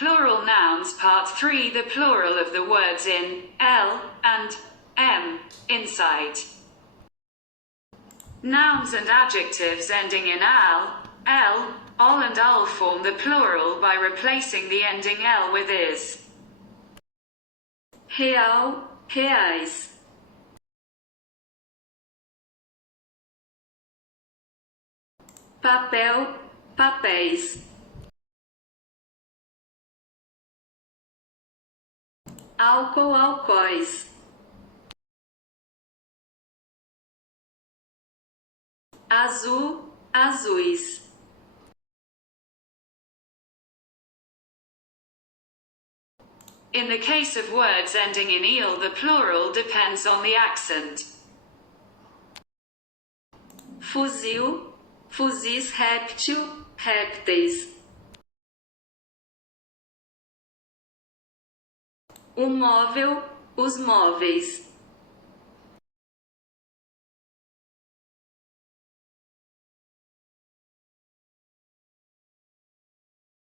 Plural nouns Part 3 The plural of the words in L and M inside. Nouns and adjectives ending in al, l, ol and ul form the plural by replacing the ending l with is. Real, reais. Papel, papéis. Álcool, álcoois. Azul, azuis. In the case of words ending in il, the plural depends on the accent. Fuzil, fuzis, réptil, répteis. O móvel, os móveis.